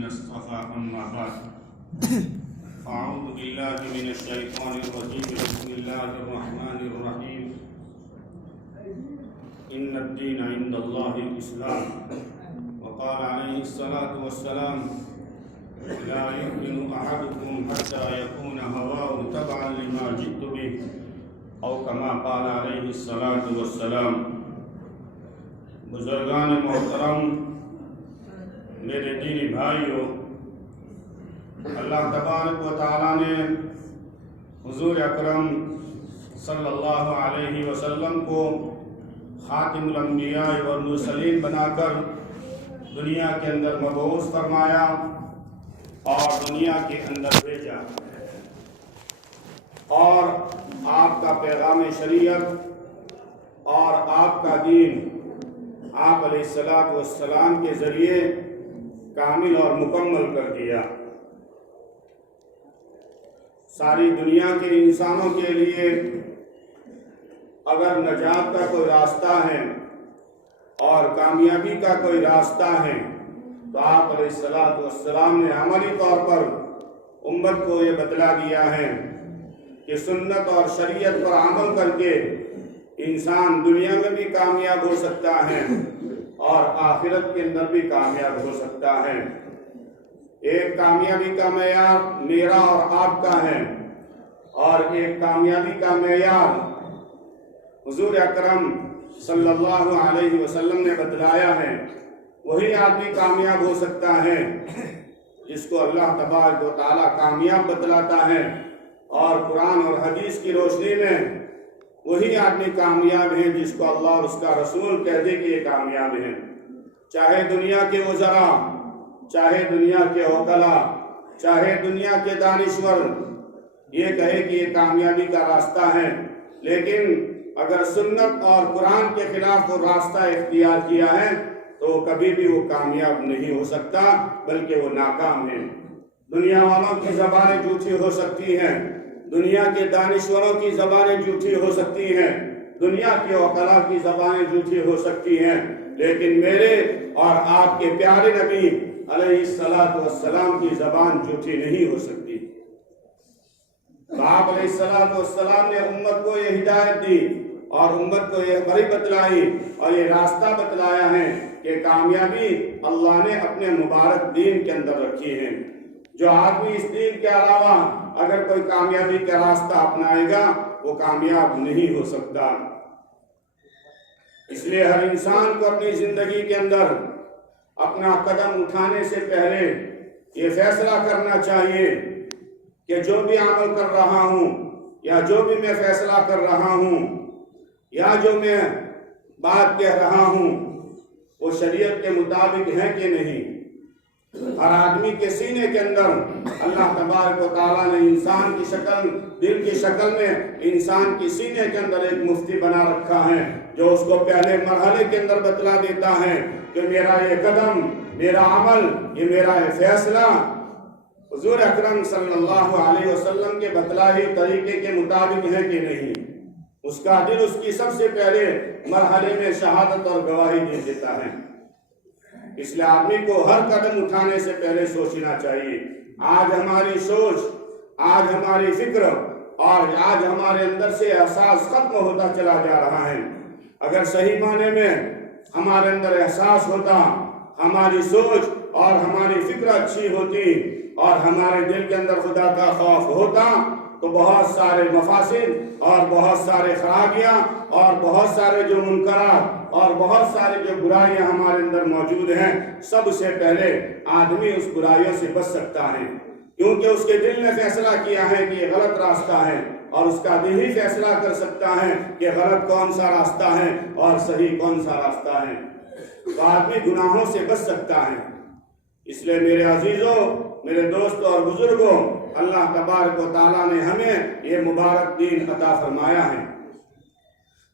الذين اصطفى أما بعد أعوذ بالله من الشيطان الرجيم بسم الله الرحمن الرحيم إن الدين عند الله الإسلام وقال عليه الصلاة والسلام لا يؤمن أحدكم حتى يكون هواه تبعا لما جئت به أو كما قال عليه الصلاة والسلام۔ بزرگان محترم، میرے دینی بھائیوں، اللہ تبارک و تعالیٰ نے حضور اکرم صلی اللہ علیہ وسلم کو خاتم الانبیاء والمرسلین بنا کر دنیا کے اندر مبعوث فرمایا اور دنیا کے اندر بھیجا، اور آپ کا پیغام شریعت اور آپ کا دین آپ علیہ السلام کے ذریعے کامل اور مکمل کر دیا۔ ساری دنیا کے انسانوں کے لیے اگر نجات کا کوئی راستہ ہے اور کامیابی کا کوئی راستہ ہے تو آپ علیہ السلام نے عملی طور پر امت کو یہ بتلا دیا ہے کہ سنت اور شریعت پر عمل کر کے انسان دنیا میں بھی کامیاب ہو سکتا ہے اور آخرت کے اندر بھی کامیاب ہو سکتا ہے۔ ایک کامیابی کا معیار میرا اور آپ کا ہے، اور ایک کامیابی کا معیار حضور اکرم صلی اللہ علیہ وسلم نے بتلایا ہے۔ وہی آدمی کامیاب ہو سکتا ہے جس کو اللہ تبارک و تعالیٰ کامیاب بتلاتا ہے، اور قرآن اور حدیث کی روشنی میں وہی آدمی کامیاب ہے جس کو اللہ اور اس کا رسول کہہ دے کہ یہ کامیاب ہے۔ چاہے دنیا کے وزراء، چاہے دنیا کے عقلاء، چاہے دنیا کے دانشور یہ کہے کہ یہ کامیابی کا راستہ ہے، لیکن اگر سنت اور قرآن کے خلاف وہ راستہ اختیار کیا ہے تو کبھی بھی وہ کامیاب نہیں ہو سکتا، بلکہ وہ ناکام ہے۔ دنیا والوں کی زبانیں جھوٹی ہو سکتی ہیں، دنیا کے دانشوروں کی زبانیں جھوٹی ہو سکتی ہیں، دنیا کے عقلاء کی زبانیں جھوٹی ہو سکتی ہیں، لیکن میرے اور آپ کے پیارے نبی علیہ السلام کی زبان جھوٹی نہیں ہو سکتی۔ تو آپ علیہ السلام نے امت کو یہ ہدایت دی اور امت کو یہ بڑی بتلائی اور یہ راستہ بتلایا ہے کہ کامیابی اللہ نے اپنے مبارک دین کے اندر رکھی ہے۔ جو آدمی اس دین کے علاوہ اگر کوئی کامیابی کا راستہ اپنائے گا وہ کامیاب نہیں ہو سکتا۔ اس لیے ہر انسان کو اپنی زندگی کے اندر اپنا قدم اٹھانے سے پہلے یہ فیصلہ کرنا چاہیے کہ جو بھی عمل کر رہا ہوں یا جو بھی میں فیصلہ کر رہا ہوں یا جو میں بات کہہ رہا ہوں وہ شریعت کے مطابق ہے کہ نہیں۔ ہر آدمی کے سینے کے اندر اللہ تبارک و تعالیٰ نے انسان کی شکل، دل کی شکل میں انسان کی سینے کے اندر ایک مفتی بنا رکھا ہے جو اس کو پہلے مرحلے کے اندر بتلا دیتا ہے کہ میرا یہ قدم، میرا عمل، یہ میرا یہ فیصلہ حضور اکرم صلی اللہ علیہ وسلم کے بتلائے طریقے کے مطابق ہے کہ نہیں۔ اس کا دل اس کی سب سے پہلے مرحلے میں شہادت اور گواہی دے دیتا ہے۔ اس لیے آدمی کو ہر قدم اٹھانے سے پہلے سوچنا چاہیے۔ آج ہماری سوچ، آج ہماری فکر اور آج ہمارے اندر سے احساس ختم ہوتا چلا جا رہا ہے۔ اگر صحیح معنی میں ہمارے اندر احساس ہوتا، ہماری سوچ اور ہماری فکر اچھی ہوتی اور ہمارے دل کے اندر خدا کا خوف ہوتا تو بہت سارے مفاسد اور بہت سارے خرابیاں اور بہت سارے جو منکرات اور بہت سارے جو برائیاں ہمارے اندر موجود ہیں سب سے پہلے آدمی اس برائیوں سے بچ سکتا ہے، کیونکہ اس کے دل نے فیصلہ کیا ہے کہ یہ غلط راستہ ہے، اور اس کا دل ہی فیصلہ کر سکتا ہے کہ غلط کون سا راستہ ہے اور صحیح کون سا راستہ ہے، تو آدمی گناہوں سے بچ سکتا ہے۔ اس لیے میرے عزیزوں، میرے دوستوں اور بزرگوں، اللہ تبارک و تعالیٰ نے ہمیں یہ مبارک دین عطا فرمایا ہے۔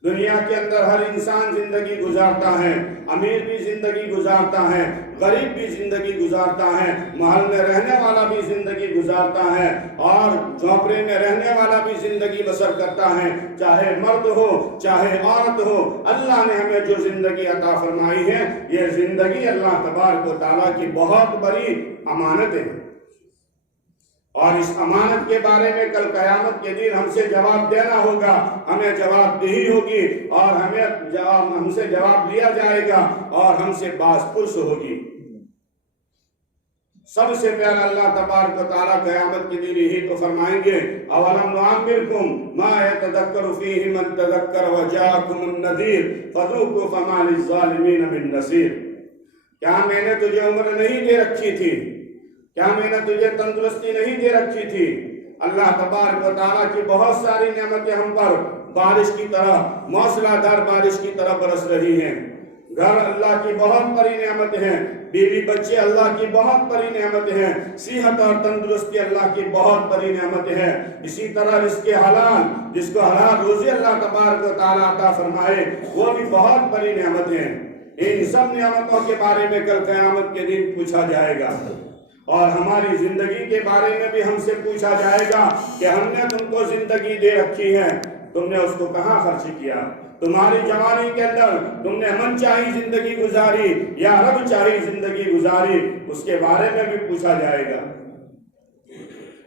دنیا کے اندر ہر انسان زندگی گزارتا ہے، امیر بھی زندگی گزارتا ہے، غریب بھی زندگی گزارتا ہے، محل میں رہنے والا بھی زندگی گزارتا ہے، اور جھونپڑے میں رہنے والا بھی زندگی بسر کرتا ہے، چاہے مرد ہو چاہے عورت ہو۔ اللہ نے ہمیں جو زندگی عطا فرمائی ہے، یہ زندگی اللہ تبارک و تعالیٰ کی بہت بڑی امانت ہے، اور اس امانت کے بارے میں کل قیامت کے دن ہم سے جواب دینا ہوگا، ہمیں جواب دہی ہوگی، اور ہم سے جواب لیا جائے گا، اور ہم سے باز پرس ہوگی۔ سب سے پیارا اللہ تبارک و تعالیٰ قیامت کے دن یہی تو فرمائیں گے، اولم نعمرکم ما یتذکر فیہ من تذکر وجاءکم النذیر فذوقوا فما للظالمین من نصیر۔ کیا میں نے تجھے عمر نہیں دے رکھی تھی؟ کیا میں نے تجھے تندرستی نہیں دے رکھی تھی؟ اللہ تبارک و تعالیٰ کی بہت ساری نعمتیں ہم پر بارش کی طرح، موسلا دھار بارش کی طرح برس رہی ہیں۔ گھر اللہ کی بہت بڑی نعمت ہیں، بیوی بچے اللہ کی بہت بڑی نعمت ہیں، صحت اور تندرستی اللہ کی بہت بڑی نعمت ہیں۔ اسی طرح رزق حلال، جس کو حلال روزی اللہ تبارک و تعالیٰ عطا فرمائے، وہ بھی بہت بڑی نعمت ہیں۔ ان سب نعمتوں کے بارے میں کل قیامت کے دن پوچھا جائے گا، اور ہماری زندگی کے بارے میں بھی ہم سے پوچھا جائے گا کہ ہم نے تم کو زندگی دے رکھی ہے، تم نے اس کو کہاں خرچ کیا؟ تمہاری جوانی کے اندر تم نے من چاہی زندگی گزاری یا رب چاہی زندگی گزاری؟ اس کے بارے میں بھی پوچھا جائے گا۔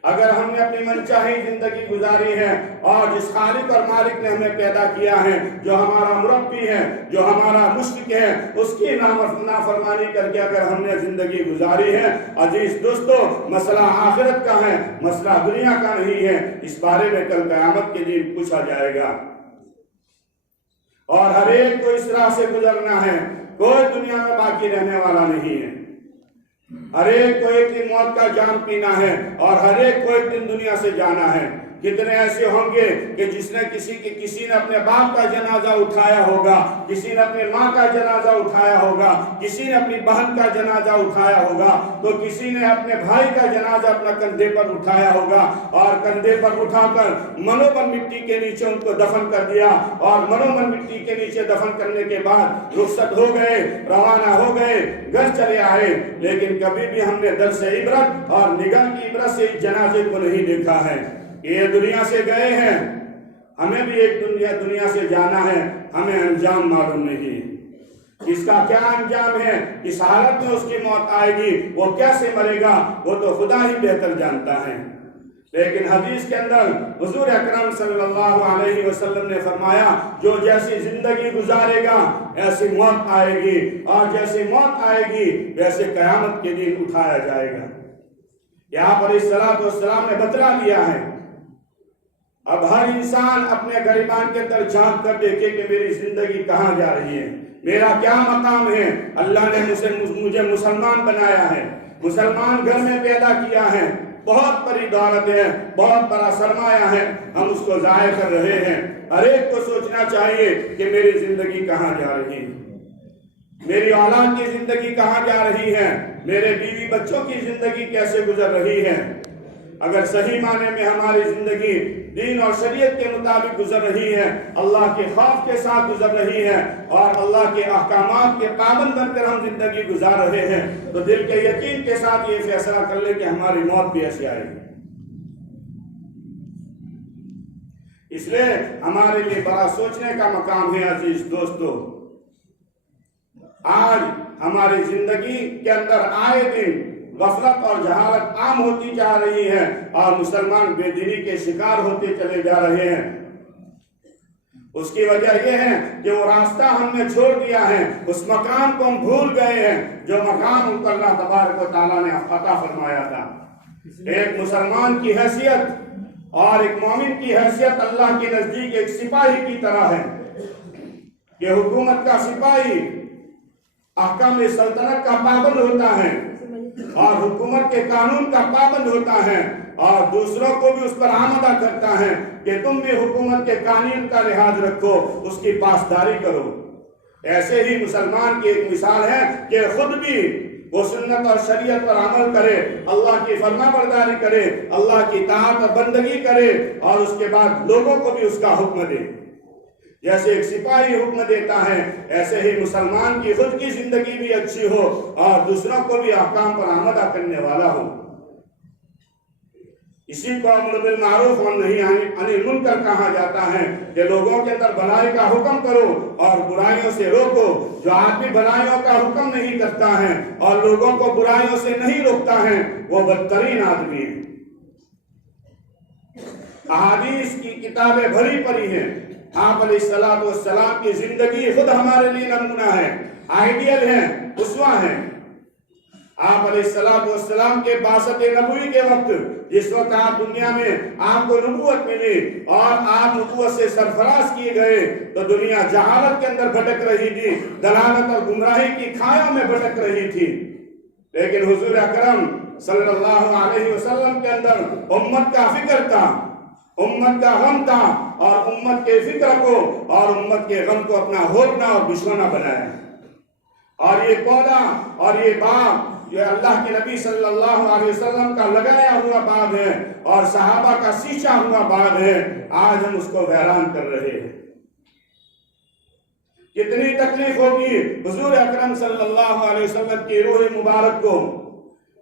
اگر ہم نے اپنی من چاہی زندگی گزاری ہے، اور جس خالق اور مالک نے ہمیں پیدا کیا ہے، جو ہمارا مربی ہے، جو ہمارا مشفق ہے، اس کی نافرمانی کر کے اگر ہم نے زندگی گزاری ہے، عزیز دوستو، مسئلہ آخرت کا ہے، مسئلہ دنیا کا نہیں ہے۔ اس بارے میں کل قیامت کے دن پوچھا جائے گا، اور ہر ایک کو اس راہ سے گزرنا ہے، کوئی دنیا میں باقی رہنے والا نہیں ہے۔ ہر ایک کو ایک دن موت کا جام پینا ہے، اور ہر ایک کو ایک دن دنیا سے جانا ہے۔ کتنے ایسے ہوں گے کہ کسی نے اپنے باپ کا جنازہ اٹھایا ہوگا، کسی نے اپنے ماں کا جنازہ اٹھایا ہوگا، کسی نے اپنی بہن کا جنازہ اٹھایا ہوگا، تو کسی نے اپنے بھائی کا جنازہ اپنا کندھے پر اٹھایا ہوگا، اور کندھے پر اٹھا کر منومن مٹی کے نیچے ان کو دفن کر دیا، اور منومن مٹی کے نیچے دفن کرنے کے بعد رخصت ہو گئے، روانہ ہو گئے، گھر چلے آئے۔ لیکن کبھی بھی ہم نے درس عبرت اور نگاہ کی عبرت سے اس جنازے کو نہیں دیکھا ہے۔ یہ دنیا سے گئے ہیں، ہمیں بھی ایک دنیا سے جانا ہے، ہمیں انجام معلوم نہیں، اس کا کیا انجام ہے، کس حالت میں اس کی موت آئے گی، وہ کیسے مرے گا، وہ تو خدا ہی بہتر جانتا ہے۔ لیکن حدیث کے اندر حضور اکرم صلی اللہ علیہ وسلم نے فرمایا، جو جیسی زندگی گزارے گا ایسی موت آئے گی، اور جیسی موت آئے گی ویسے قیامت کے دن اٹھایا جائے گا۔ یہاں پر الصلوۃ والسلام نے بتلا دیا ہے، اب ہر انسان اپنے گریبان کے اندر جھانک کر دیکھے کہ میری زندگی کہاں جا رہی ہے، میرا کیا مقام ہے۔ اللہ نے مجھے مسلمان بنایا ہے، مسلمان گھر میں پیدا کیا ہے، بہت بڑی دولت ہے، بہت بڑا سرمایہ ہے، ہم اس کو ضائع کر رہے ہیں۔ ہر ایک کو سوچنا چاہیے کہ میری زندگی کہاں جا رہی ہے، میری اولاد کی زندگی کہاں جا رہی ہے، میرے بیوی بچوں کی زندگی کیسے گزر رہی ہے۔ اگر صحیح معنی میں ہماری زندگی دین اور شریعت کے مطابق گزر رہی ہے، اللہ کے خوف کے ساتھ گزر رہی ہے، اور اللہ کے احکامات کے پابند بن کر ہم زندگی گزار رہے ہیں، تو دل کے یقین کے ساتھ یہ فیصلہ کر لیں کہ ہماری موت بھی ایسی آئے گی۔ اس لیے ہمارے لیے بڑا سوچنے کا مقام ہے عزیز دوستو۔ آج ہماری زندگی کے اندر آئے دن غفلت اور جہالت عام ہوتی جا رہی ہے، اور مسلمان بے دینی کے شکار ہوتے چلے جا رہے ہیں۔ اس کی وجہ یہ ہے کہ وہ راستہ ہم نے چھوڑ دیا ہے، اس مقام کو ہم بھول گئے ہیں جو مقام ان کو اللہ تبارک و تعالیٰ نے عطا فرمایا تھا۔ ایک مسلمان کی حیثیت اور ایک مومن کی حیثیت اللہ کے نزدیک ایک سپاہی کی طرح ہے، کہ حکومت کا سپاہی احکام سلطنت کا پابند ہوتا ہے، اور حکومت کے قانون کا پابند ہوتا ہے، اور دوسروں کو بھی اس پر آمادہ کرتا ہے کہ تم بھی حکومت کے قانون کا لحاظ رکھو، اس کی پاسداری کرو۔ ایسے ہی مسلمان کی ایک مثال ہے کہ خود بھی وہ سنت اور شریعت پر عمل کرے، اللہ کی فرما برداری کرے، اللہ کی اطاعت اور بندگی کرے، اور اس کے بعد لوگوں کو بھی اس کا حکم دے۔ جیسے ایک سپاہی حکم دیتا ہے، ایسے ہی مسلمان کی خود کی زندگی بھی اچھی ہو اور دوسروں کو بھی احکام پر آمدہ کرنے والا ہو۔ اسی کو امر بالمعروف اور نہی عن المنکر کہا جاتا ہے کہ لوگوں کے اندر بھلائی کا حکم کرو اور برائیوں سے روکو۔ جو آدمی بھلائیوں کا حکم نہیں کرتا ہے اور لوگوں کو برائیوں سے نہیں روکتا ہے وہ بدترین آدمی ہے۔ احادیث کی کتابیں بھری پڑی ہیں، آپ علیہ السلام کی زندگی خود ہمارے لیے نمونہ ہے، آئیڈیل ہے، اسوہ ہے۔ آپ علیہ السلام کے بعثت نبوی کے وقت، جس وقت آپ دنیا میں آپ کو نبوت ملی اور آپ نبوت سے سرفراز کیے گئے، تو دنیا جہالت کے اندر بھٹک رہی تھی، دلالت اور گمراہی کی کھایوں میں بھٹک رہی تھی۔ لیکن حضور اکرم صلی اللہ علیہ وسلم کے اندر امت کا فکر تھا، امت کا غم تھا، اور امت کے فکر کو اور امت کے غم کو اپنا ہونا اور بچھونا بنایا۔ اور یہ پودا اور یہ باغ جو اللہ کے نبی صلی اللہ علیہ وسلم کا لگایا ہوا باغ ہے اور صحابہ کا سینچا ہوا باغ ہے، آج ہم اس کو ویران کر رہے ہیں۔ کتنی تکلیف ہوگی حضور اکرم صلی اللہ علیہ وسلم کی روح مبارک کو،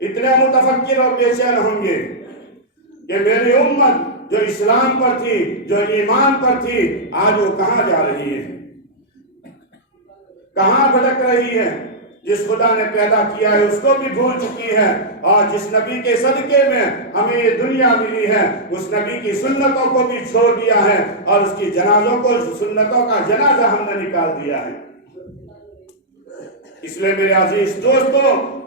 اتنے متفکر اور بے چین ہوں گے کہ میری امت جو اسلام پر تھی، جو ایمان پر تھی، آج وہ کہاں جا رہی ہے، کہاں بھٹک رہی ہے۔ جس خدا نے پیدا کیا ہے اس کو بھی بھول چکی ہے، اور جس نبی کے صدقے میں ہمیں یہ دنیا ملی ہے اس نبی کی سنتوں کو بھی چھوڑ دیا ہے، اور اس کی جنازوں کو، سنتوں کا جنازہ ہم نے نکال دیا ہے۔ اس لیے میرے عزیز دوستو،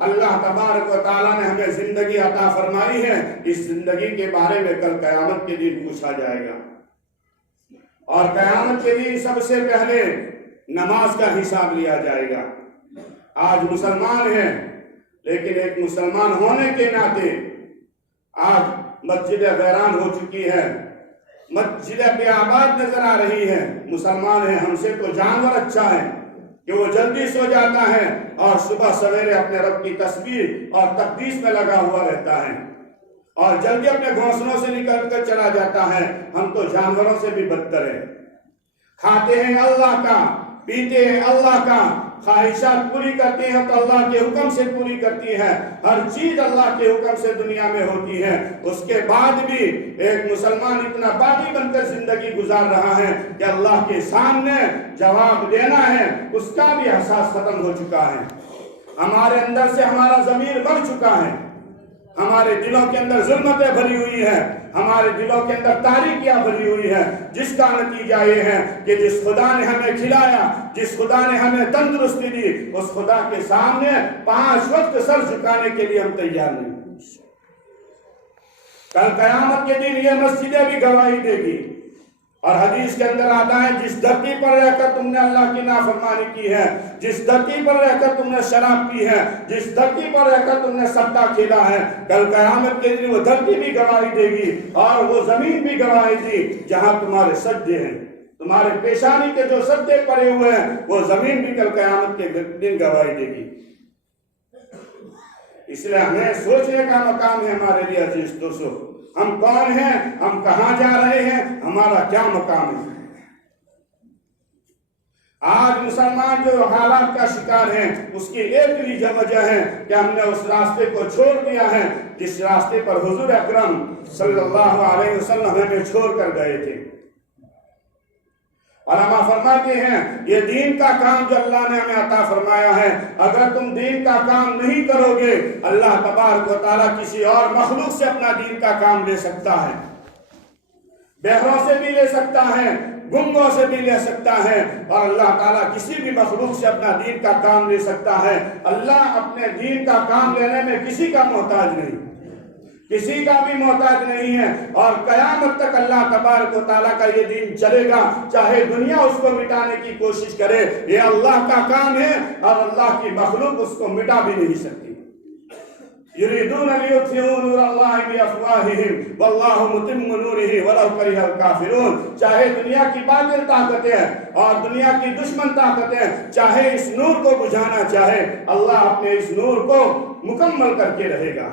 اللہ تبارک و تعالیٰ نے ہمیں زندگی عطا فرمائی ہے، اس زندگی کے بارے میں کل قیامت کے دن پوچھا جائے گا، اور قیامت کے دن سب سے پہلے نماز کا حساب لیا جائے گا۔ آج مسلمان ہیں، لیکن ایک مسلمان ہونے کے ناطے آج مسجدیں ویران ہو چکی ہے، مسجدیں بے آباد نظر آ رہی ہے۔ مسلمان ہیں، ہم سے تو جانور اچھا ہے کہ وہ جلدی سو جاتا ہے اور صبح سویرے اپنے رب کی تسبیح اور تقدیس میں لگا ہوا رہتا ہے، اور جلدی اپنے گھونسلوں سے نکل کر چلا جاتا ہے۔ ہم تو جانوروں سے بھی بدتر ہیں، کھاتے ہیں اللہ کا، پیتے ہیں اللہ کا، خواہشات پوری کرتے ہیں تو اللہ کے حکم سے پوری کرتی ہے، ہر چیز اللہ کے حکم سے دنیا میں ہوتی ہے۔ اس کے بعد بھی ایک مسلمان اتنا باغی بن کر زندگی گزار رہا ہے کہ اللہ کے سامنے جواب دینا ہے، اس کا بھی احساس ختم ہو چکا ہے۔ ہمارے اندر سے ہمارا ضمیر مر چکا ہے، ہمارے دلوں کے اندر ظلمتیں بھری ہوئی ہیں، ہمارے دلوں کے اندر تاریکیاں بھری ہوئی ہیں، جس کا نتیجہ یہ ہے کہ جس خدا نے ہمیں کھلایا، جس خدا نے ہمیں تندرستی دی، اس خدا کے سامنے 5 وقت سر جھکانے کے لیے ہم تیار نہیں۔ کل قیامت کے دن یہ مسجدیں بھی گواہی دے گی، اور حدیث کے اندر آتا ہے جس دھرتی پر رہ کر تم نے اللہ کی نافرمانی کی ہے، جس دھرتی پر رہ کر تم نے شراب پی ہے، جس دھرتی پر رہ کر تم نے سٹا کھیلا ہے، کل قیامت کے دن وہ دھرتی بھی گواہی دے گی اور وہ زمین بھی گواہی دی جہاں تمہارے سجدے ہیں، تمہارے پیشانی کے جو سجدے پڑے ہوئے ہیں وہ زمین بھی کل قیامت کے دن گواہی دے گی۔ اس لیے ہمیں سوچنے کا مقام ہے ہمارے لیے عزیز دوستو، ہم کون ہیں، ہم کہاں جا رہے ہیں، ہمارا کیا مقام ہے۔ آج مسلمان جو حالات کا شکار ہیں اس کی ایک ہی وجہ ہے کہ ہم نے اس راستے کو چھوڑ دیا ہے جس راستے پر حضور اکرم صلی اللہ علیہ وسلم ہمیں چھوڑ کر گئے تھے۔ علماء فرماتے ہیں یہ دین کا کام جو اللہ نے ہمیں عطا فرمایا ہے، اگر تم دین کا کام نہیں کرو گے، اللہ تبارک و تعالیٰ کسی اور مخلوق سے اپنا دین کا کام لے سکتا ہے، بہروں سے بھی لے سکتا ہے، گنگوں سے بھی لے سکتا ہے، اور اللہ تعالیٰ کسی بھی مخلوق سے اپنا دین کا کام لے سکتا ہے۔ اللہ اپنے دین کا کام لینے میں کسی کا محتاج نہیں، کسی کا بھی محتاج نہیں ہے، اور قیامت تک اللہ تبارک و تعالیٰ کا یہ دین چلے گا، چاہے دنیا اس کو مٹانے کی کوشش کرے۔ یہ اللہ کا کام ہے اور اللہ کی مخلوق اس کو مٹا بھی نہیں سکتی۔ یریدون لیطفئوا نور اللہ بافواہہم واللہ متم نورہ ولو کرہ الکافرون۔ چاہے دنیا کی باطل طاقتیں اور دنیا کی دشمن طاقتیں چاہے اس نور کو بجھانا چاہے، اللہ اپنے اس نور کو مکمل کر کے رہے گا۔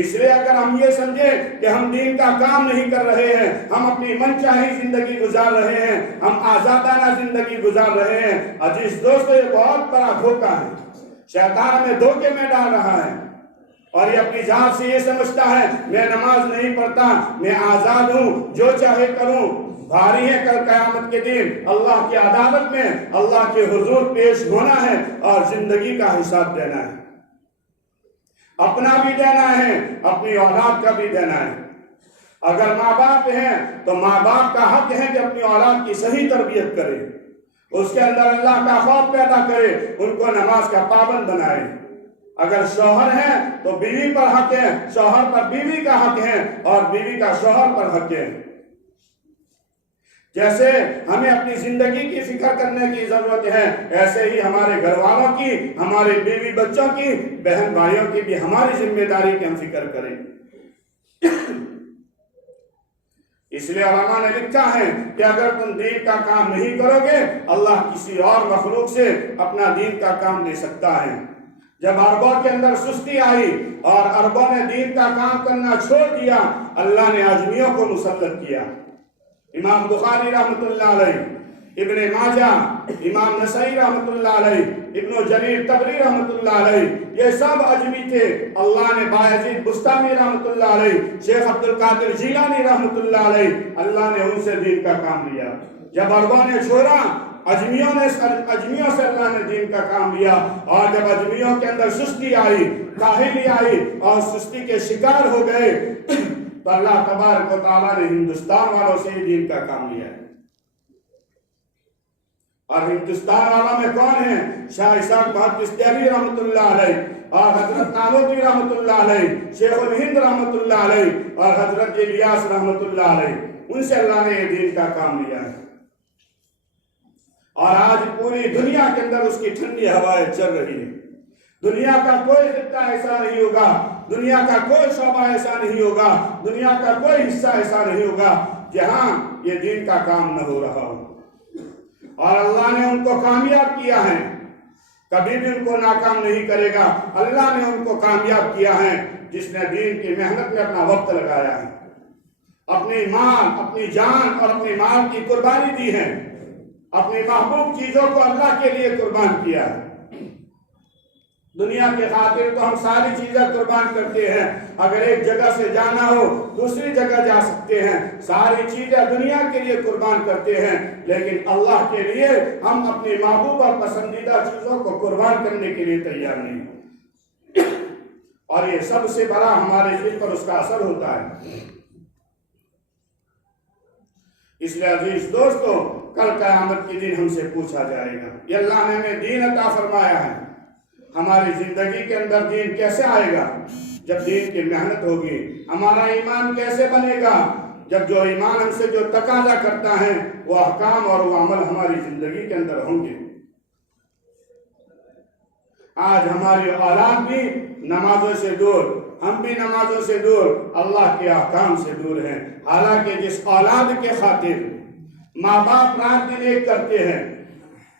اس لیے اگر ہم یہ سمجھیں کہ ہم دین کا کام نہیں کر رہے ہیں، ہم اپنی من چاہی زندگی گزار رہے ہیں، ہم آزادانہ زندگی گزار رہے ہیں، عزیز دوستو یہ بہت بڑا دھوکہ ہے۔ شیطان ہمیں دھوکے میں ڈال رہا ہے اور یہ اپنی ذات سے یہ سمجھتا ہے میں نماز نہیں پڑھتا، میں آزاد ہوں، جو چاہے کروں۔ بھاری ہے کل قیامت کے دن اللہ کی عدالت میں اللہ کے حضور پیش ہونا ہے اور زندگی کا حساب دینا ہے، اپنا بھی دینا ہے، اپنی اولاد کا بھی دینا ہے۔ اگر ماں باپ ہیں تو ماں باپ کا حق ہے کہ اپنی اولاد کی صحیح تربیت کرے، اس کے اندر اللہ کا خوف پیدا کرے، ان کو نماز کا پابند بنائے۔ اگر شوہر ہے تو بیوی پر حق ہے، شوہر پر بیوی کا حق ہے اور بیوی کا شوہر پر حق ہے۔ جیسے ہمیں اپنی زندگی کی فکر کرنے کی ضرورت ہے، ایسے ہی ہمارے گھر والوں کی، ہمارے بیوی بچوں کی، بہن بھائیوں کی بھی ہماری ذمہ داری کی ہم فکر کریں۔ اس لیے علماء نے لکھا ہے کہ اگر تم دین کا کام نہیں کرو گے، اللہ کسی اور مخلوق سے اپنا دین کا کام لے سکتا ہے۔ جب عربوں کے اندر سستی آئی اور عربوں نے دین کا کام کرنا چھوڑ دیا، اللہ نے عجمیوں کو مسلط کیا۔ امام بخاری رحمۃ اللہ علیہ، ابن ماجہ، امام نسائی رحمۃ اللہ علیہ، ابن جریر طبری رحمۃ اللہ علیہ، یہ سب عجمی تھے۔ اللہ نے بایزید بستامی رحمۃ اللہ علیہ، شیخ عبد القادر جیلانی رحمۃ اللہ علیہ، اللہ نے ان سے دین کا کام لیا۔ جب عربوں نے چھوڑا، اجمیوں سے اللہ نے دین کا کام لیا، اور جب اجمیوں کے اندر سستی آئی، کاہلی آئی اور سستی کے شکار ہو گئے تو اللہ تبارک و تعالیٰ نے ہندوستان والوں سے ہی دین کا کام لیا ہے۔ اور ہندوستان والوں میں کون ہیں؟ شاہ اسحاق محدث دہلوی رحمۃ اللہ علیہ اور حضرت نانوتوی رحمۃ اللہ علیہ، شیخ الہند رحمۃ اللہ علیہ اور حضرت الیاس رحمۃ اللہ علیہ، ان سے اللہ نے یہ دین کا کام لیا ہے۔ اور آج پوری دنیا کے اندر اس کی ٹھنڈی ہوائیں چل رہی ہیں۔ دنیا کا کوئی خطہ ایسا نہیں ہوگا، دنیا کا کوئی شعبہ ایسا نہیں ہوگا، دنیا کا کوئی حصہ ایسا نہیں ہوگا جہاں یہ دین کا کام نہ ہو رہا ہو۔ اور اللہ نے ان کو کامیاب کیا ہے، کبھی بھی ان کو ناکام نہیں کرے گا۔ اللہ نے ان کو کامیاب کیا ہے جس نے دین کی محنت میں اپنا وقت لگایا ہے، اپنی مال، اپنی جان اور اپنی مال کی قربانی دی ہے، اپنی محبوب چیزوں کو اللہ کے لیے قربان کیا ہے۔ دنیا کے خاطر تو ہم ساری چیزیں قربان کرتے ہیں، اگر ایک جگہ سے جانا ہو دوسری جگہ جا سکتے ہیں، ساری چیزیں دنیا کے لیے قربان کرتے ہیں، لیکن اللہ کے لیے ہم اپنی محبوب اور پسندیدہ چیزوں کو قربان کرنے کے لیے تیار نہیں، اور یہ سب سے بڑا ہمارے دل پر اس کا اثر ہوتا ہے۔ اس لیے عزیز دوستو، کل قیامت کے دن ہم سے پوچھا جائے گا، یہ اللہ نے ہمیں دین عطا فرمایا ہے، ہماری زندگی کے اندر دین کیسے آئے گا؟ جب دین کی محنت ہوگی۔ ہمارا ایمان کیسے بنے گا؟ جب جو ایمان ہم سے جو تقاضا کرتا ہے وہ احکام اور وہ عمل ہماری زندگی کے اندر ہوں گے۔ آج ہماری اولاد بھی نمازوں سے دور، ہم بھی نمازوں سے دور، اللہ کے احکام سے دور ہیں، حالانکہ جس اولاد کے خاطر ماں باپ رات دن ایک کرتے ہیں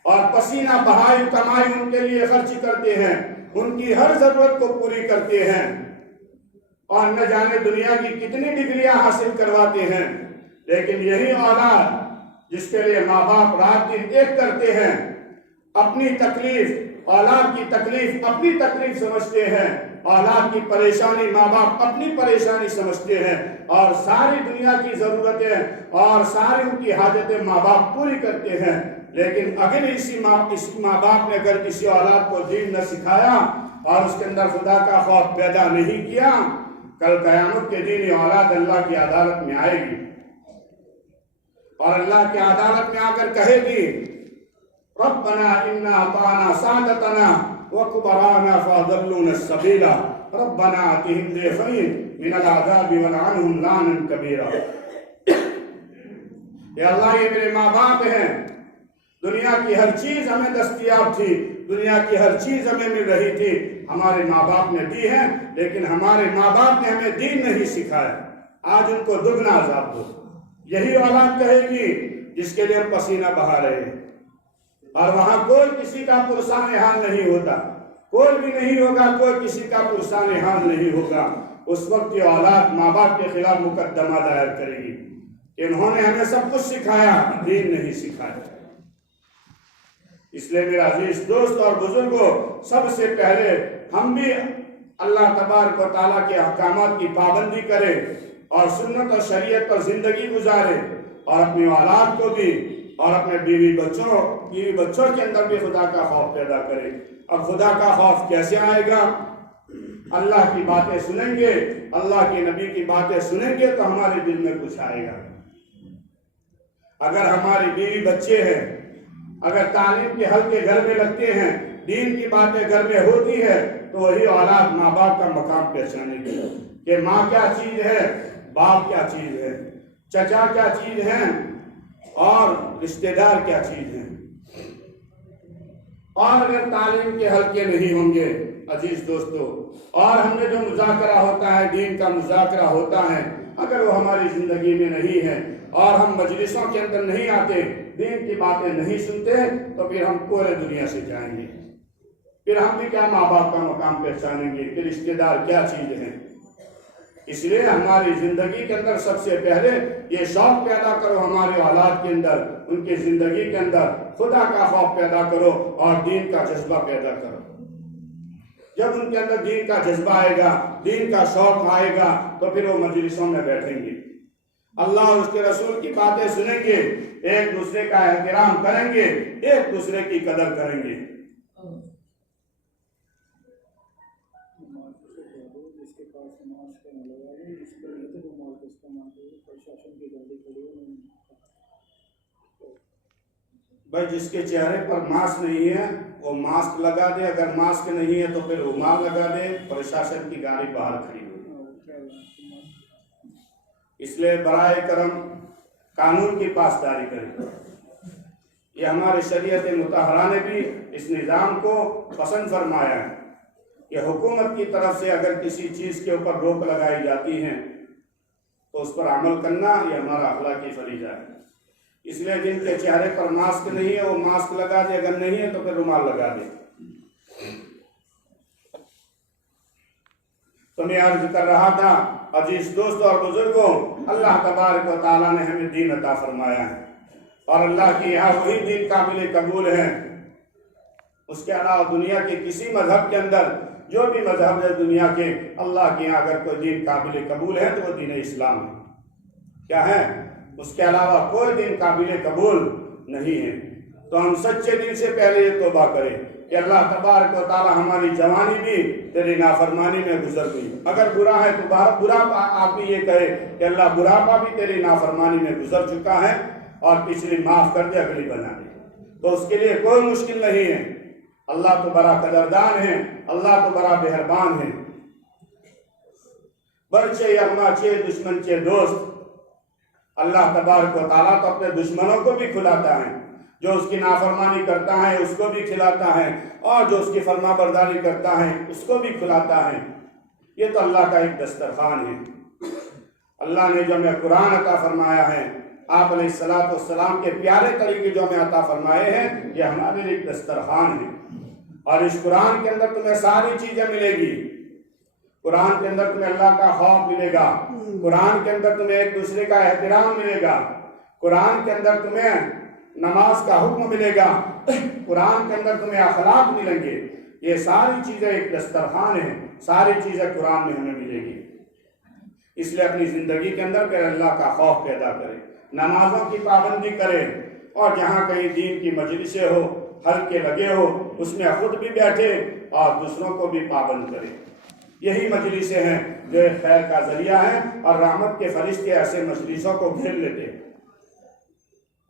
اور پسینہ بہائی کمائی ان کے لیے خرچ کرتے ہیں، ان کی ہر ضرورت کو پوری کرتے ہیں، اور نہ جانے دنیا کی کتنی ڈگریاں حاصل کرواتے ہیں، لیکن یہی اولاد جس کے لیے ماں باپ رات دن ایک کرتے ہیں، اپنی تکلیف، اولاد کی تکلیف اپنی تکلیف سمجھتے ہیں، اولاد کی پریشانی ماں باپ اپنی پریشانی سمجھتے ہیں، اور ساری دنیا کی ضرورتیں اور ساری ان کی حاجتیں ماں باپ پوری کرتے ہیں، لیکن اگر اسی ماں باپ نے اگر کسی اولاد کو دین نہ سکھایا اور اس کے اندر خدا کا خوف پیدا نہیں کیا، کل قیامت کے دن یہ اولاد اللہ کی عدالت میں آئے گی، اور اللہ کی عدالت میں آ کر کہے گی ربنا انا اطعنا سادتنا وكبرانا فاضلونا السبيل ربنا آتهم ضعفين من العذاب والعنهم لعنا كبيرا۔ یا اللہ یہ میرے ماں باپ ہیں، دنیا کی ہر چیز ہمیں دستیاب تھی، دنیا کی ہر چیز ہمیں مل رہی تھی، ہمارے ماں باپ نے دی ہے، لیکن ہمارے ماں باپ نے ہمیں دین نہیں سکھایا، آج ان کو دگنا عذاب دو۔ یہی اولاد کہے گی جس کے لیے ہم پسینہ بہا رہے ہیں، اور وہاں کوئی کسی کا پرسان حال نہیں ہوتا، کوئی بھی نہیں ہوگا، کوئی کسی کا پرسان حال نہیں ہوگا، اس وقت یہ اولاد ماں باپ کے خلاف مقدمہ دائر کرے گی کہ انہوں نے ہمیں سب کچھ سکھایا، دین نہیں سکھایا۔ اس لیے میرا عزیز دوست اور بزرگوں، سب سے پہلے ہم بھی اللہ تبارک و تعالیٰ کے احکامات کی پابندی کریں اور سنت اور شریعت پر زندگی گزارے، اور اپنی اولاد کو بھی اور اپنے بیوی بچوں کے اندر بھی خدا کا خوف پیدا کرے۔ اب خدا کا خوف کیسے آئے گا؟ اللہ کی باتیں سنیں گے، اللہ کے نبی کی باتیں سنیں گے تو ہمارے دل میں کچھ آئے گا۔ اگر ہماری بیوی بچے ہیں، اگر تعلیم کے حلقے گھر میں لگتے ہیں، دین کی باتیں گھر میں ہوتی ہے، تو وہی اولاد ماں باپ کا مقام پہچانے گی کہ ماں کیا چیز ہے، باپ کیا چیز ہے، چچا کیا چیز ہے اور رشتہ دار کیا چیز ہے۔ اور اگر تعلیم کے حلقے نہیں ہوں گے عزیز دوستو، اور ہم نے جو مذاکرہ ہوتا ہے، دین کا مذاکرہ ہوتا ہے، اگر وہ ہماری زندگی میں نہیں ہے اور ہم مجلسوں کے اندر نہیں آتے، دین کی باتیں نہیں سنتے، تو پھر ہم پورے دنیا سے جائیں گے۔ پھر ہم بھی کیا ماں باپ کا مقام پہچانیں گے کہ رشتہ دار کیا چیز ہیں۔ اس لیے ہماری زندگی کے اندر سب سے پہلے یہ شوق پیدا کرو، ہمارے اولاد کے اندر، ان کی زندگی کے اندر خدا کا خوف پیدا کرو اور دین کا جذبہ پیدا کرو۔ جب ان کے اندر دین کا جذبہ آئے گا، دین کا شوق آئے گا، تو پھر وہ مجلسوں میں بیٹھیں گے، اللہ اور اس کے رسول کی باتیں سنیں گے، ایک دوسرے کا احترام کریں گے، ایک دوسرے کی قدر کریں گے۔ بھائی جس کے چہرے پر ماسک نہیں ہے وہ ماسک لگا دے، اگر ماسک نہیں ہے تو پھر رومال لگا دے، پرشاسن کی گاڑی باہر کھڑی ہو۔ اس لیے برائے کرم قانون کی پاسداری کریں۔ یہ ہمارے شریعت مطہرہ نے بھی اس نظام کو پسند فرمایا ہے کہ حکومت کی طرف سے اگر کسی چیز کے اوپر روک لگائی جاتی ہے تو اس پر عمل کرنا یہ ہمارا اخلاقی فریضہ ہے۔ اس لیے جن کے چہرے پر ماسک نہیں ہے وہ ماسک لگا دے، اگر نہیں ہے تو پھر رومال لگا دے۔ تو میں عرض کر رہا تھا عزیز دوستوں اور بزرگوں، اللہ تبارک و تعالیٰ نے ہمیں دین عطا فرمایا ہے، اور اللہ کی یہاں وہی دین قابل قبول ہے۔ اس کے علاوہ دنیا کے کسی مذہب کے اندر، جو بھی مذہب ہے دنیا کے، اللہ کے یہاں اگر کوئی دین قابل قبول ہے تو وہ دین اسلام ہے۔ کیا ہے؟ اس کے علاوہ کوئی دین قابل قبول نہیں ہے۔ تو ہم سچے دل سے پہلے یہ توبہ کریں کہ اللہ تبارک و تعالی ہماری جوانی بھی تیری نافرمانی میں گزر گئی، اگر برا ہے تو برا آپ بھی یہ کہے کہ اللہ بڑھاپا بھی تیری نافرمانی میں گزر چکا ہے اور پچھلی معاف کر دے، اگلی بنا دے۔ تو اس کے لیے کوئی مشکل نہیں ہے، اللہ تو بڑا قدردان ہے، اللہ تو بڑا مہربان ہے۔ برچے یغما چے دشمن چے دوست، اللہ تبارک و تعالیٰ تو اپنے دشمنوں کو بھی کھلاتا ہے، جو اس کی نافرمانی کرتا ہے اس کو بھی کھلاتا ہے، اور جو اس کی فرما برداری کرتا ہے اس کو بھی کھلاتا ہے۔ یہ تو اللہ کا ایک دسترخوان ہے۔ اللہ نے جو ہمیں قرآن عطا فرمایا ہے، آپ علیہ السلام کے پیارے طریقے جو ہمیں عطا فرمائے ہیں، یہ ہمارے لیے ایک دسترخوان ہے۔ اور اس قرآن کے اندر تمہیں ساری چیزیں ملے گی۔ قرآن کے اندر تمہیں اللہ کا خوف ملے گا، قرآن کے اندر تمہیں ایک دوسرے کا احترام ملے گا، قرآن کے اندر تمہیں نماز کا حکم ملے گا، قرآن کے اندر تمہیں اخلاق ملیں گے۔ یہ ساری چیزیں ایک دسترخوان ہیں، ساری چیزیں قرآن میں ہمیں ملے گی۔ اس لیے اپنی زندگی کے اندر پھر اللہ کا خوف پیدا کریں، نمازوں کی پابندی کریں، اور جہاں کہیں دین کی مجلسیں ہو، حلقے لگے ہو، اس میں خود بھی بیٹھے اور دوسروں کو بھی پابند کریں۔ یہی مجلسیں ہیں جو ایک خیر کا ذریعہ ہیں، اور رحمت کے فرشتے ایسے مجلسوں کو گھیر لیتے ہیں۔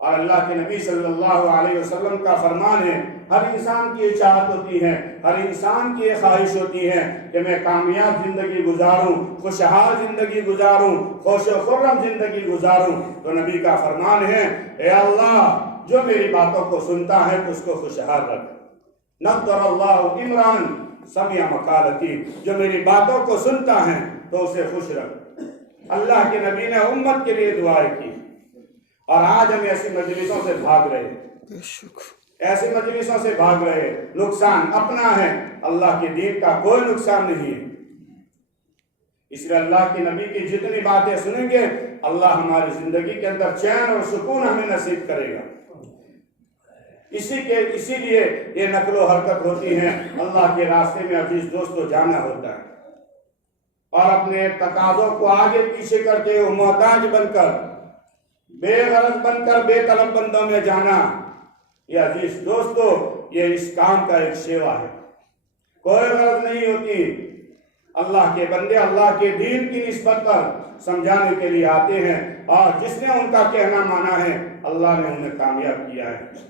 اور اللہ کے نبی صلی اللہ علیہ وسلم کا فرمان ہے، ہر انسان کی چاہت ہوتی ہے، ہر انسان کی خواہش ہوتی ہے کہ میں کامیاب زندگی گزاروں، خوشحال زندگی گزاروں، خوش و خرم زندگی گزاروں۔ تو نبی کا فرمان ہے، اے اللہ جو میری باتوں کو سنتا ہے تو اس کو خوشحال رکھ۔ نضر اللہ عمران سمع مقالتی، جو میری باتوں کو سنتا ہے تو اسے خوش رکھ۔ اللہ کے نبی نے امت کے لیے دعائیں کی، اور آج ہم ایسی مجلسوں سے بھاگ رہے ہیں۔ ایسی مجلسوں سے بھاگ رہے، نقصان اپنا ہے، اللہ کے دین کا کوئی نقصان نہیں ہے۔ اس لیے اللہ کے نبی کی جتنی باتیں سنیں گے اللہ ہماری زندگی کے اندر چین اور سکون ہمیں نصیب کرے گا۔ اسی لیے یہ نقل و حرکت ہوتی ہے، اللہ کے راستے میں عزیز دوستو جانا ہوتا ہے، اور اپنے تقاضوں کو آگے پیچھے کرتے ہوئے محتاج بن کر، بے غرض بن کر بے طلب بندوں میں جانا، یہ عزیز دوستو یہ اس کام کا ایک سیوا ہے، کوئی غرض نہیں ہوتی۔ اللہ کے بندے اللہ کے دین کی نسبت پر سمجھانے کے لیے آتے ہیں، اور جس نے ان کا کہنا مانا ہے اللہ نے انہیں کامیاب کیا ہے۔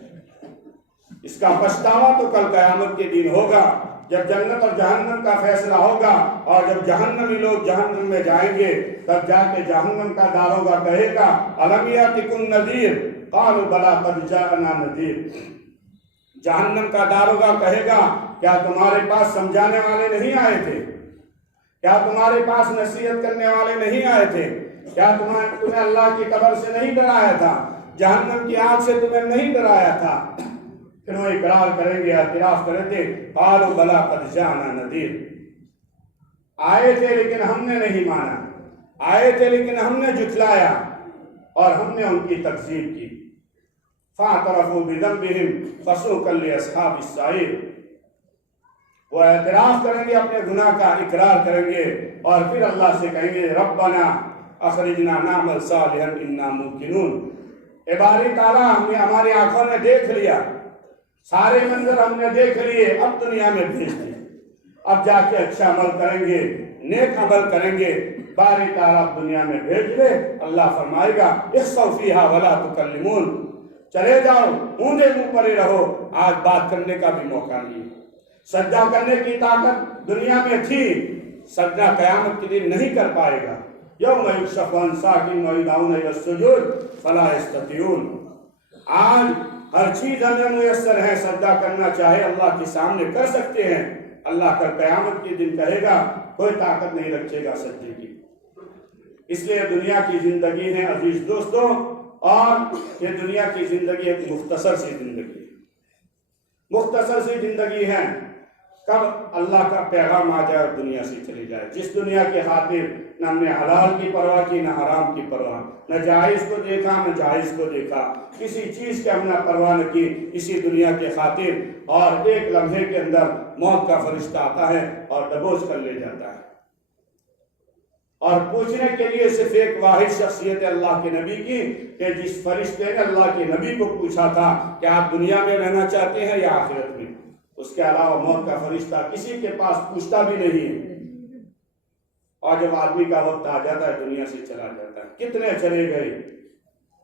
اس کا پچھتاوا تو کل قیامت کے دن ہوگا، جب جنت اور جہنم کا فیصلہ ہوگا، اور جب جہنمی لوگ جہنم میں جائیں گے تب جا کے جہنم کا داروغہ کہے گا الم یاتکم نذیر قالوا بلی قد جاءنا نذیر۔ جہنم کا داروغہ کہے گا کیا تمہارے پاس سمجھانے والے نہیں آئے تھے؟ کیا تمہارے پاس نصیحت کرنے والے نہیں آئے تھے؟ کیا تمہیں اللہ کی قبر سے نہیں ڈرایا تھا؟ جہنم کی آگ سے تمہیں نہیں ڈرایا تھا؟ پھر وہ اقرار کریں گے، اعتراف کریں گے قالوا بلی قد جاءنا نذیر، آئے تھے لیکن ہم نے نہیں مانا، آئے تھے لیکن ہم نے جھٹلایا اور ہم نے ان کی تکذیب کی۔ فاعترفوا بذنبهم فسوقا لاصحاب السعیر، وہ اعتراف کریں گے اپنے گناہ کا، اقرار کریں گے، اور پھر اللہ سے کہیں گے ربنا اخرجنا نعمل صالحا انا موقنون۔ اے باری تعالیٰ ہمیں ہماری آنکھوں نے دیکھ لیا، سارے منظر ہم نے دیکھ لیے، اب دنیا میں بھیج دیں، اب جا کے اچھا عمل کریں گے، نیک عمل کریں گے۔ باری تعالیٰ دنیا میں بھیج دے، اللہ فرمائے گا اخسؤ فیہا ولا تکلمون، چلے جاؤ اونڈے منہ پر ہی رہو، آج بات کرنے کا بھی موقع نہیں۔ سجدہ کرنے کی طاقت دنیا میں تھی، سجدہ قیامت کے دن نہیں کر پائے گا۔ یوم یکشف عن ساق ویدعون الی السجود فلا یستطیعون، آج ہر چیز ہمیں میسر ہے، سجدہ کرنا چاہے اللہ کے سامنے کر سکتے ہیں، اللہ کا قیامت کے دن کہے گا کوئی طاقت نہیں رکھے گا سجدے کی۔ اس لیے دنیا کی زندگی ہے عزیز دوستوں، اور یہ دنیا کی زندگی ایک مختصر سی زندگی ہے، مختصر سی زندگی ہے، کب اللہ کا پیغام آ جائے اور دنیا سے چلی جائے۔ جس دنیا کے خاطر نہ ہم نے حلال کی پرواہ کی نہ حرام کی پرواہ، نہ جائز کو دیکھا نہ جائز کو دیکھا، کسی چیز کی ہم نے پرواہ نہ کی اسی دنیا کے خاطر، اور ایک لمحے کے اندر موت کا فرشتہ آتا ہے اور دبوچ کر لے جاتا ہے۔ اور پوچھنے کے لیے صرف ایک واحد شخصیت اللہ کے نبی کی، کہ جس فرشتے نے اللہ کے نبی کو پوچھا تھا کہ آپ دنیا میں رہنا چاہتے ہیں یا آخرت میں، اس کے علاوہ موت کا فرشتہ کسی کے پاس پوچھتا بھی نہیں ہے۔ اور جب آدمی کا وقت آ جاتا ہے دنیا سے چلا جاتا ہے۔ کتنے چلے گئے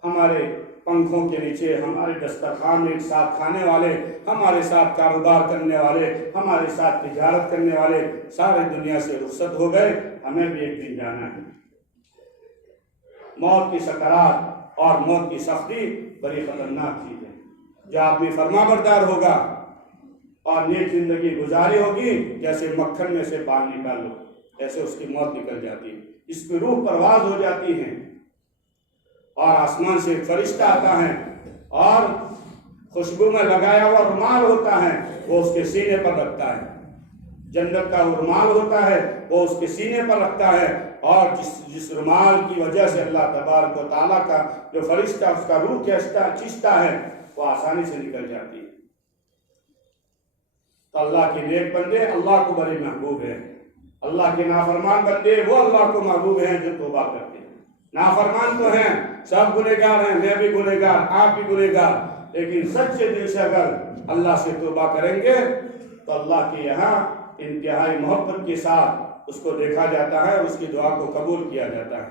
ہمارے پنکھوں کے نیچے، ہمارے دسترخوان میں ایک ساتھ کھانے والے، ہمارے ساتھ کاروبار کرنے والے، ہمارے ساتھ تجارت کرنے والے، سارے دنیا سے رخصت ہو گئے، ہمیں بھی ایک دن جانا ہے۔ موت کی سکرات اور موت کی سختی بڑی خطرناک چیز ہے۔ جو آدمی فرما بردار ہوگا اور نیک زندگی گزاری ہوگی، جیسے مکھن میں سے بال نکالو ایسے اس کی موت نکل جاتی ہے، اس کی روح پرواز ہو جاتی ہے، اور آسمان سے فرشتہ آتا ہے اور خوشبو میں لگایا ہوا رومال ہوتا ہے وہ اس کے سینے پر رکھتا ہے، جنت کا وہ رومال ہوتا ہے وہ اس کے سینے پر رکھتا ہے، اور جس رومال کی وجہ سے اللہ تبارک و تعالیٰ کا جو فرشتہ اس کا روح کھینچتا ہے وہ آسانی سے نکل جاتی ہے۔ تو اللہ کے نیک بندے اللہ کو بڑے محبوب ہیں، اللہ کے نافرمان بندے وہ اللہ کو محبوب ہیں جو توبہ کرتے ہیں۔ نافرمان تو ہیں، سب گنہگار ہیں، میں بھی گنہگار، آپ بھی گنہگار، لیکن سچے دل سے اگر اللہ سے توبہ کریں گے تو اللہ کے یہاں انتہائی محبت کے ساتھ اس کو دیکھا جاتا ہے، اس کی دعا کو قبول کیا جاتا ہے۔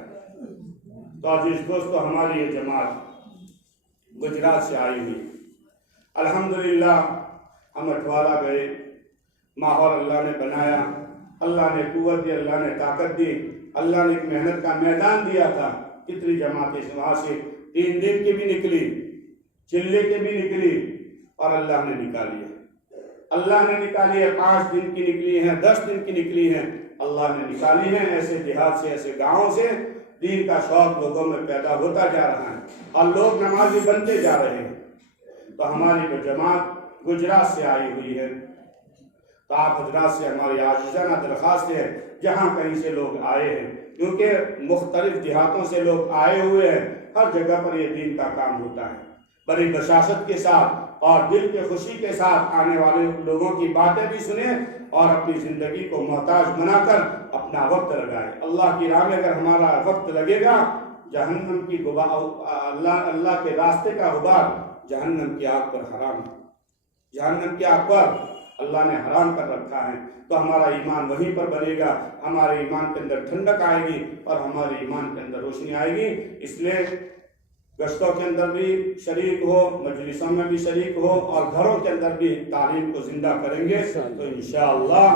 تو عزیز دوستو، ہماری یہ جماعت گجرات سے آئی ہوئی، الحمدللہ ہم اٹھوالہ گئے، ماحول اللہ نے بنایا، اللہ نے قوت دی، اللہ نے طاقت دی، اللہ نے ایک محنت کا میدان دیا تھا۔ کتنی جماعتیں وہاں سے 3 دن کی بھی نکلی، چلے کی بھی نکلی، اور اللہ نے نکالی ہے، اللہ نے نکالی ہے، 5 دن کی نکلی ہیں، 10 دن کی نکلی ہیں، اللہ نے نکالی ہیں۔ ایسے دیہات سے، ایسے گاؤں سے دین کا شوق لوگوں میں پیدا ہوتا جا رہا ہے، اور لوگ نمازی بنتے جا رہے ہیں۔ تو ہماری جو جماعت گجرات سے آئی ہوئی ہے، تو آپ حضرات سے ہماری عاجزانہ درخواست ہے، جہاں کہیں سے لوگ آئے ہیں، کیونکہ مختلف دیہاتوں سے لوگ آئے ہوئے ہیں، ہر جگہ پر یہ دین کا کام ہوتا ہے، بڑی بشاشت کے ساتھ اور دل کے خوشی کے ساتھ آنے والے لوگوں کی باتیں بھی سنیں اور اپنی زندگی کو محتاج بنا کر اپنا وقت لگائیں۔ اللہ کی راہ میں اگر ہمارا وقت لگے گا، جہنم کی اللہ کے راستے کا غبار جہنم کی آگ پر حرام ہے، جہنم کی آگ پر اللہ نے حرام کر رکھا ہے، تو ہمارا ایمان وہیں پر بنے گا، ہمارے ایمان کے اندر ٹھنڈک آئے گی اور ہمارے ایمان کے اندر روشنی آئے گی۔ اس لیے گشتوں کے اندر بھی شریک ہو، مجلسوں میں بھی شریک ہو، اور گھروں کے اندر بھی تعلیم کو زندہ کریں گے تو انشاءاللہ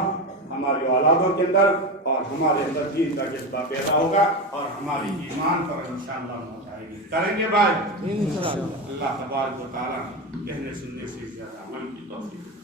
ہماری اولادوں کے اندر اور ہمارے اندر دین کا جذبہ پیدا ہوگا اور ہماری ایمان پر انشاءاللہ موت آئے گی۔ کریں گے بھائی؟ اللہ تبارک و تعالیٰ کہنے سننے سے زیادہ عمل کی توفیق